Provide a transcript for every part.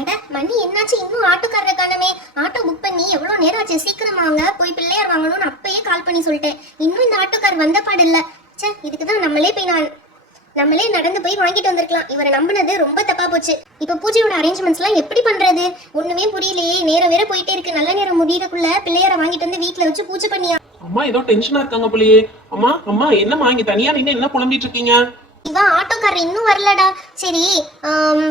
அட மணி என்னாச்சு, இன்னும் ஆட்டோக்காரரை காணமே. ஆட்டோ புக் பண்ணி எவ்வளவு நேரம் ஆச்சு. சீக்கிரம் வாங்க, போய் பிள்ளையார் வாங்கணும்னு அப்பயே கால் பண்ணி சொல்லிட்டேன். இன்னும் இந்த ஆட்டோக்கார் வந்த பாடு இல்ல. சே, இதுக்குதான் நம்மளே நடந்து போய் வாங்கிட்டு வந்திருக்கலாம். இவரை நம்பினது ரொம்ப தப்பா போச்சு. இப்ப பூஜையோட அரேஞ்ச்மெண்ட்ஸ் எல்லாம் எப்படி பண்றது ஒண்ணுமே புரியலையே. நேரம் வேற போயிட்டே இருக்கு. நல்ல நேரம் முடியறதுக்குள்ள பிள்ளையார வாங்கிட்டு வந்து வீட்டுல வச்சு பூஜை பண்ணியா? அம்மா ஏதோ டென்ஷனா இருக்காங்க போலயே. அம்மா அம்மா என்னம்மா இங்க தனியா நின்னு என்ன புலம்பிட்டு இருக்கீங்க? இவன் ஆட்டோக்காரர் இன்னும் வரலடா. சரி,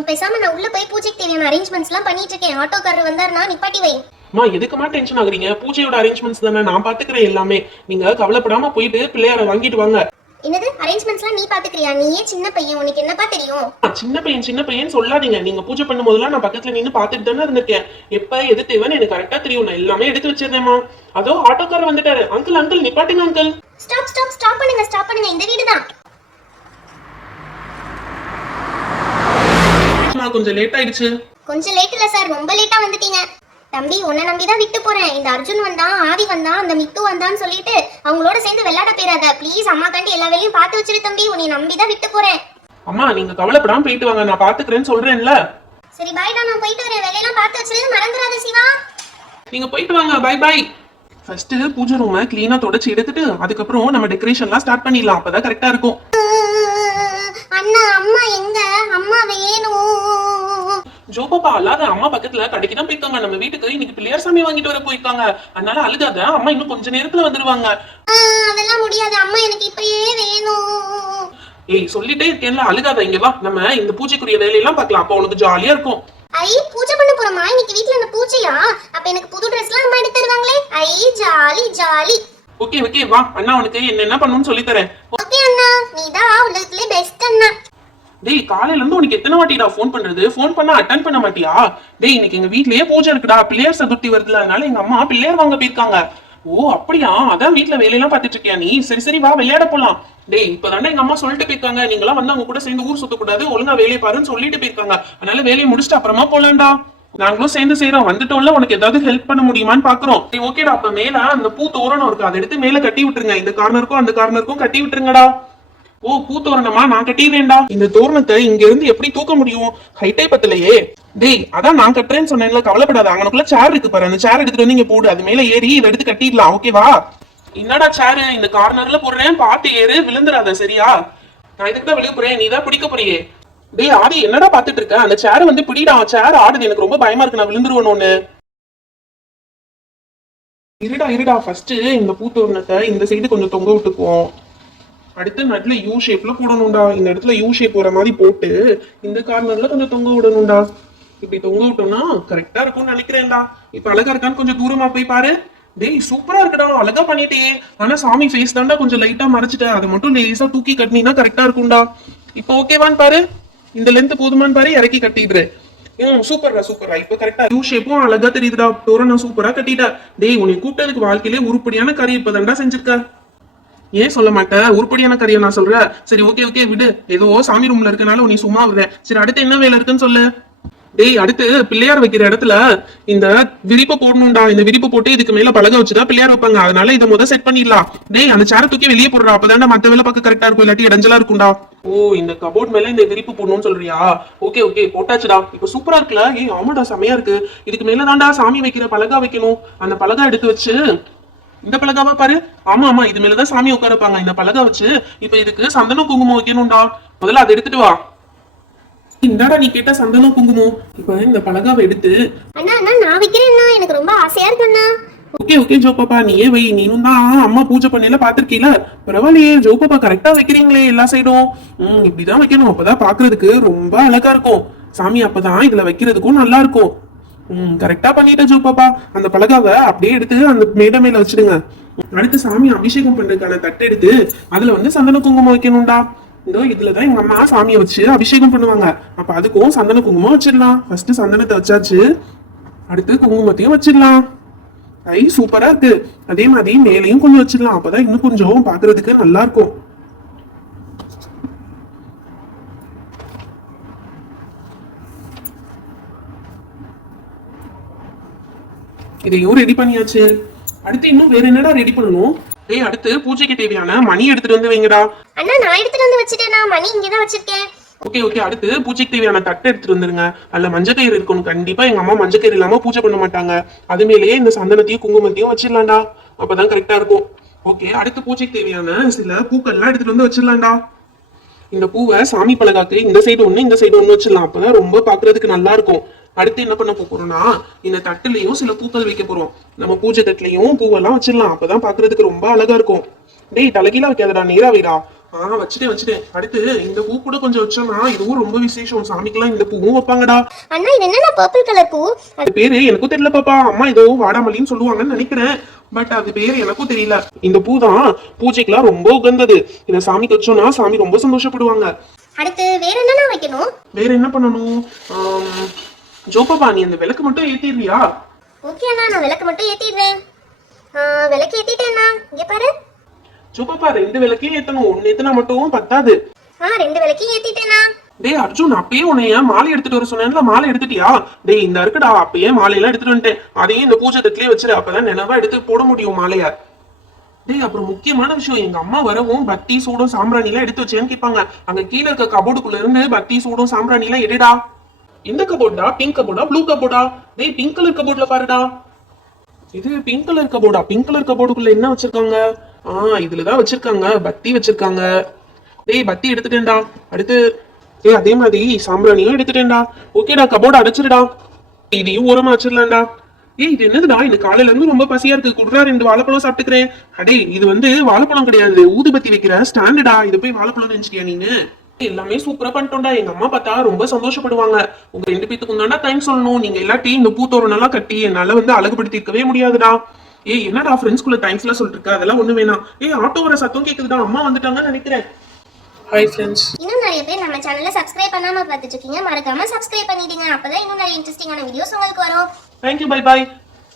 பேசாம நான் உள்ள போய் பூஜைக்கு தேவையான அரேஞ்ச்மெண்ட்ஸ் எல்லாம் பண்ணிட்டு இருக்கேன். ஆட்டோக்காரர் வந்தாருன்னா நிப்பாட்டி வை. அம்மா எதுக்குமா டென்ஷன் ஆகுறீங்க? பூஜையோட அரேஞ்ச்மெண்ட்ஸ் தானே, நான் பாத்துக்கிறேன் எல்லாமே. நீங்க கவலைப்படாம போயிட்டு பிள்ளையார வாங்கிட்டு வாங்க. என்னது அரேஞ்ச்மெண்ட்ஸ்லாம் நீ பாத்துக்கிறியா? நீயே சின்ன பையன், உனக்கு என்னப்பா தெரியும்? சின்ன பையன் சொல்லாதீங்க. நீங்க பூஜை பண்ணும் போதெல்லாம் நான் பக்கத்துல நின்னு பாத்துட்டு தானே இருந்திருக்கேன். எப்ப எது தேவைன்னு எனக்கு கரெக்டா தெரியும். நான் எல்லாமே எடுத்து வச்சிருந்தேம்மா. அதோ ஆட்டோக்காரர் வந்துட்டாரு. அங்கிள் நிப்பாட்டுங்க அங்கிள். ஸ்டாப் பண்ணுங்க. இந்த வீடு தான். கொஞ்சம் லேட் ஆயிடுச்சு. கொஞ்சம் லேட் இல்ல சார், ரொம்ப லேட்டா வந்துட்டீங்க. தம்பி, உன்னை நம்பிதான் விட்டு போறேன். இந்த அர்ஜுன் வந்தான், ஆதி வந்தான், அந்த மித்து வந்தான்னு சொல்லிட்டு அவங்களோட சேர்ந்து விளையாட போயிடாத ப்ளீஸ். அம்மா கண்டி எல்லா வேலையும் பார்த்து வச்சிரு தம்பி. உன்னை நம்பிதான் விட்டு போறேன். அம்மா நீங்க கவலைப்படாம போயிட்டு வாங்க, நான் பாத்துக்கிறேன்னு சொல்றேன்ல. சரி பாய்டா, நான் போயிட்டு வரேன். வேலையெல்லாம் பார்த்து வச்சிரு, மறந்துடாத சிவா. நீங்க போயிட்டு வாங்க, பை பை. ஃபர்ஸ்ட் பூஜை ரூமை கிளீனா தொடச்சு எடுத்துட்டு அதுக்கப்புறம் நம்ம டெக்கரேஷன்லாம் ஸ்டார்ட் பண்ணிடலாம். அப்பதான் கரெக்டா இருக்கும். அண்ணா, அம்மா எங்க? அம்மா வேணும். ஜோபாப்பா அல்லாத அம்மா பக்கத்துல கடைக்கு தான் போயிருக்காங்க. நம்ம வீட்டுக்கு இன்னைக்கு பிள்ளையார் சாமி வாங்கிட்டு வர போயிருக்காங்க. அதனால அழுகாத, அம்மா இன்னும் கொஞ்ச நேரத்துல வந்துருவாங்க. அதெல்லாம் முடியாது அம்மா, எனக்கு இப்பயே வேணும். ஏய் சொல்லிட்டே இருக்கேன்ல, அழுகாத. இங்க வா, நம்ம இந்த பூஜைக்குரிய வேலையெல்லாம் பார்க்கலாம். அப்ப உனக்கு ஜாலியா இருக்கும். ஐ, பூஜை பண்ண போறோமா? இன்னைக்கு வீட்ல என்ன பூஜையா? அப்ப எனக்கு புது Dressலாம் அம்மா எடுத்து தருவாங்களே. ஐ ஜாலி. ஓகே வா, அண்ணா உனக்கு என்ன பண்ணணும்னு சொல்லி தரேன். ஓகே அண்ணா, நீதான் உலகத்திலே பெஸ்ட் அண்ணா. டேய் காலையில இருந்து உனக்கு எத்தனை வாட்டிடா ஃபோன் பண்றது? ஃபோன் பண்ணா அட்டெண்ட் பண்ண மாட்டியா? டேய் இன்னைக்கு எங்க வீட்லயே பூஜை இருக்குடா, பிள்ளையார் சதுர்த்தி வருதுல, அதனால எங்க அம்மா பிள்ளையார் வாங்க போயிருக்காங்க. ஓ அப்படியா? அதான் வீட்ல வேலையெல்லாம் பாத்துட்டு இருக்கியா நீ? சரி வா விளையாட போலாம். டேய் இப்பதானே எங்க அம்மா சொல்லிட்டு போயிருக்காங்க, நீங்களாம் வந்து அவங்க கூட சேர்ந்து ஊர் சுத்த கூடாது, ஒழுங்கா வேலையை பாருன்னு சொல்லிட்டு போயிருக்காங்க. அதனால வேலையை முடிச்சுட்டு அப்புறமா போலாம்டா. நாங்களும் சேர்ந்து செய்யறோம். வந்துட்டோம்ல, உனக்கு ஏதாவது ஹெல்ப் பண்ண முடியுமான்னு பாக்குறோம். ஓகேடா, அப்ப மேல அந்த பூ தோரணம் இருக்கு, அதை எடுத்து மேல கட்டி விட்டுருங்க. இந்த கார்னருக்கும் அந்த கார்னருக்கும் கட்டி விட்டுருங்கடா. ஓ பூ தோரணமா? நான் கட்டிடுறேன்டா. இந்த தோரணத்தை இங்க இருந்து எப்படி தூக்க முடியும்? ஹைட்டே பத்தலையே. டேய் அதான் நான் கட்டுறேன்னு சொன்னேன்ல, கவலைப்படாத. அங்கனுக்குள்ள சேர் இருக்கு பாரு, அந்த சேர் எடுத்துட்டு வந்து இங்க போடு. அது மேல ஏறி இதை எடுத்து கட்டிடலாம். ஓகேவா? என்னடா சேரு இந்த கார்னர்ல போடுறேன், பாத்து ஏறு, விழுந்துடாத சரியா? நான் இதுக்கு தான் விழுக போறேன், நீ தான் பிடிக்க போறியே. டேய் ஆதி என்னடா பாத்துட்டு இருக்க? அந்த சேர் வந்து பிடிடா. சேர் ஆடுது, எனக்கு ரொம்ப பயமா இருக்கு, நான் விழுந்துருவேன்னு. இருடா ஃபர்ஸ்ட் இந்த பூத்தோரணத்தை இந்த சைடு கொஞ்சம் தொங்க விட்டுக்குவோம். அடுத்து நடுல யூ ஷேப்ல போடணும்டா. இந்த இடத்துல யூ ஷேப் வர மாதிரி போட்டு இந்த கார்னர்ல கொஞ்சம் தொங்க விடணும்டா. இப்படி தொங்க விட்டோம்னா கரெக்டா இருக்கும்னு நினைக்கிறேன்டா. இப்ப அழகா இருக்கான்னு கொஞ்சம் தூரமா போய் பாரு. டேய் சூப்பரா இருக்குடா, அழகா பண்ணிட்டே. ஆனா சாமி ஃபேஸ் தான்டா கொஞ்சம் லைட்டா மறைச்சிட்ட, அதை மட்டும் லேசா தூக்கி கட்டினா கரெக்டா இருக்கும்டா. இப்போ ஓகேவான்னு பாரு, இந்த லென்த் போதுமான்னு பாரு, இறக்கி கட்டிடுறேன். சூப்பரா இப்ப கரெக்டா யூ ஷேப்பும் அழகா தெரியுதுடா. தோரணம் சூப்பரா கட்டிட்டா. டேய் உன்னை கூப்பிட்டதுக்கு வாழ்க்கையிலே உருப்படியான காரியம் இப்பதான்டா செஞ்சிருக்க. ஏன் சொல்ல மாட்டேன்? உருப்படியான காரியம் நான் சொல்றேன். சரி ஓகே விடு. ஏதோ சாமி ரூம்ல இருக்கனால நீ சும்மா விடுறேன். சரி அடுத்து என்ன வேலை இருக்குன்னு சொல்லு. டேய் அடுத்து பிள்ளையார் வைக்கிற இடத்துல இந்த விரிப்பு போடணும்டா. இந்த விரிப்பு போட்டு இதுக்கு மேல பலகை வச்சுதான் பிள்ளையார் வைப்பாங்க. அதனால இதை முதல் செட் பண்ணிடலாம். டேய் அந்த சேரை தூக்கி வெளியே போடுறா, அப்பதான்டா மத்த வேலை பார்க்க கரெக்டா இருக்கும், இல்லாட்டி இடைஞ்சலா இருக்கும்டா. ஓ இந்த கபோர்ட் மேல இந்த விரிப்பு போடணும்னு சொல்றியா? ஓகே போட்டாச்சுடா. இப்ப சூப்பரா இருக்குல்ல? ஏய் ஆமாடா செமையா இருக்கு. இதுக்கு மேலதான்டா சாமி வைக்கிற பலகா வைக்கணும். அந்த பலகா எடுத்து வச்சு இந்த பலகாவா பாரு. ஆமா இது மேலதான் சாமி உட்காரப்பாங்க. இந்த பலகா வச்சு இப்ப இதுக்கு சந்தனம் குங்குமம் வைக்கணும்டா. முதல்ல அதை எடுத்துட்டு வா. இந்தாடா நீ கேட்ட சந்தனம் குங்குமம். இப்ப இந்த பலகாவை எடுத்து அண்ணா நான் வைக்கிறேன்னா, எனக்கு ரொம்ப ஆசையா இருக்கு அண்ணா. ஓகே ஜோபாப்பா நீயே வை. நீனும் தான் அம்மா பூஜை பண்ணல பாத்திருக்கீல. பரவாயில்லையே ஜோபாப்பா, கரெக்டா வைக்கிறீங்களே எல்லா சைடும். இப்படிதான் வைக்கணும், அப்பதான் பாக்குறதுக்கு ரொம்ப அழகா இருக்கும். சாமி அப்பதான் இதுல வைக்கிறதுக்கும் நல்லா இருக்கும். கரெக்டா பண்ணிட்ட ஜோபாப்பா. அந்த பலகாவை அப்படியே எடுத்து அந்த மேடை மேல வச்சிடுங்க. அடுத்து சாமி அபிஷேகம் பண்றதுக்கான தட்டை எடுத்து அதுல வந்து சந்தன குங்குமம் வைக்கணும்டா. இதோ இதுலதான் எங்க அம்மா சாமியை வச்சு அபிஷேகம் பண்ணுவாங்க. அப்ப அதுக்கும் சந்தன குங்குமம் வச்சிடலாம். ஃபர்ஸ்ட் சந்தனத்தை வச்சாச்சு, அடுத்து குங்குமத்தையும் வச்சிடலாம். சூப்பரா இருக்கு. அதே மாதிரி மேலையும் கொஞ்சம் வச்சிடலாம், அப்பதான் இன்னும் கொஞ்சம் பாக்குறதுக்கு நல்லா இருக்கும். இதையும் ரெடி பண்ணியாச்சு. அடுத்து இன்னும் வேற என்னடா ரெடி பண்ணணும்? அடுத்து பூஜைக்கு தேவையான மணி எடுத்துட்டு வந்து வைங்கடா. அண்ணா நான் எடுத்துட்டு வந்து வச்சிட்டேனா, மணி இங்க தான் வச்சிருக்கேன். ஓகே ஓகே, அடுத்து பூஜைக்கு தேவையான தட்டை எடுத்துட்டு வந்துருங்க. அதுல மஞ்சள் கயிறு இருக்கணும் கண்டிப்பா. எங்க அம்மா மஞ்சள் கயிறு இல்லாம பூஜை பண்ண மாட்டாங்க. அது மேலேயே இந்த சந்தனத்தையும் குங்குமத்தையும் வச்சிடலாம்டா, அப்பதான் கரெக்டா இருக்கும். ஓகே, அடுத்து பூஜைக்கு தேவையான சில பூக்கள்லாம் எடுத்துட்டு வந்து வச்சிடலாம்டா. இந்த பூவை சாமி பலகாக்கு இந்த சைடு ஒண்ணு இந்த சைடு ஒண்ணு வச்சிடலாம், அப்பதான் ரொம்ப பாக்குறதுக்கு நல்லா இருக்கும். அடுத்து என்ன பண்ண போறோம்னா, இந்த தட்டுலயும் சில பூக்கள் வைக்க போறோம். நம்ம பூஜை தட்டுலயும் பூவெல்லாம் வச்சிடலாம், அப்பதான் பாக்குறதுக்கு ரொம்ப அழகா இருக்கும். டேய் தலைகீழா வைக்காதடா, நேரா வைடா. வச்சுட்டேன். அடுத்து இந்த பூ கூட கொஞ்சம் வச்சோம்னா இதுவும் ரொம்ப விசேஷம். சாமிக்கெல்லாம் இந்த பூவும் வைப்பாங்கடா. அண்ணா இது என்ன பர்பிள் கலர் பூ? அது பேரு எனக்கும் தெரியல பாப்பா. அம்மா ஏதோ வாடாமல்லின்னு சொல்லுவாங்கன்னு நினைக்கிறேன், பட் அது பேரு எனக்கும் தெரியல. இந்த பூ தான் பூஜைக்கெல்லாம் ரொம்ப உகந்தது. இத சாமிக்கு வச்சோம்னா சாமி ரொம்ப சந்தோஷப்படுவாங்க. அடுத்து வேற என்னன்னா வைக்கணும்? வேற என்ன பண்ணணும்? ஜோபாபா, நீ அந்த விளக்கு மட்டும் ஏத்திடுறியா? ஓகே அண்ணா, நான் விளக்கு மட்டும் ஏத்திடுறேன். விளக்கு ஏத்திட்டேன்னா, இங்க பாரு. ஜோபாபா, 2 விளக்கையும் ஏத்தணும், 1 ஏத்துனா மட்டும் பத்தாது. 2 விளக்கையும் ஏத்திட்டேனா? டேய் அர்ஜுன், அப்பயே உன்னைய மாலை எடுத்துட்டு வர சொன்னேன்ல, மாலை எடுத்துட்டியா? டேய் இந்த இருக்குடா, அப்பயே மாலையெல்லாம் எடுத்துட்டு வந்துட்டேன். அதையும் இந்த பூஜை தட்டிலே வச்சிரு, அப்பதான் நினைவா எடுத்து போட முடியும் மாலைய. டேய் அப்புறம் முக்கியமான விஷயம், எங்க அம்மா வரவும் பத்தி சூடம் சாம்பிராணி எல்லாம் எடுத்து வச்சேன்னு கேட்பாங்க. அங்க கீழே இருக்க கபோர்டுக்குள்ள இருந்து பத்தி சூடம் சாம்பிராணி எல்லாம் எடுடா. இந்த கபோர்டா? Pink கபோர்டா blue கபோர்டா? டேய் பிங்க் கலர் கபோர்ட்ல பாருடா. இது பிங்க் கலர் கபோர்டா? பிங்க் கலர் கபோர்டுக்குள்ள என்ன வச்சிருக்காங்க? இதுலதான் வச்சிருக்காங்க, பத்தி வச்சிருக்காங்க. டேய் பத்தி எடுத்துட்டேன்டா. அடுத்து அதே மாதிரி சாம்பிராணியும் எடுத்துட்டேன்டா. ஓகேடா, கபோர்டு அடைச்சிருடா. இதையும் ஓரமா வச்சிடலாம்டா. இது என்னதுடா, எனக்கு காலையில இருந்து ரொம்ப பசியா இருக்கு, குடுறா 2 வாழைப்பழம் சாப்பிட்டுக்கிறேன். அடே இது வந்து வாழைப்பழம் கிடையாது, ஊதுபத்தி வைக்கிற ஸ்டாண்டடா. இது போய் வாழைப்பழம் நினைச்சிட்டியா நீனு? எல்லாமே சூப்பரா பண்ணிட்டோம்டா. எங்க அம்மா பார்த்தா ரொம்ப சந்தோஷப்படுவாங்க. உங்க 2 பேத்துக்கும் தான்டா தேங்க்ஸ் சொல்லணும். நீங்க எல்லாட்டி இந்த பூத்தோரம் எல்லாம் கட்டி என்னால வந்து அழகுபடுத்தி இருக்கவே முடியாதுடா. என்னடா ஃப்ரெண்ட்ஸ்குள்ள தேங்க்ஸ் எல்லாம் சொல்லிட்டு இருக்க? அதெல்லாம் ஒண்ணு வேணாம். ஆட்டோ வர சத்தம் கேக்குதுடா, அம்மா வந்துட்டாங்கன்னு நினைக்கிறேன். Hi friends. இன்னும் நிறைய பேர் நம்ம சேனலை சப்ஸ்கிரைப் பண்ணாம பார்த்துட்டு இருக்கீங்க, மறக்காம சப்ஸ்கிரைப் பண்ணிடுங்க, அப்பதான் இன்னும் நிறைய இன்ட்ரெஸ்டிங்கான வீடியோஸ் உங்களுக்கு வரும். Thank you, bye bye.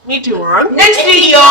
Meet you on next video.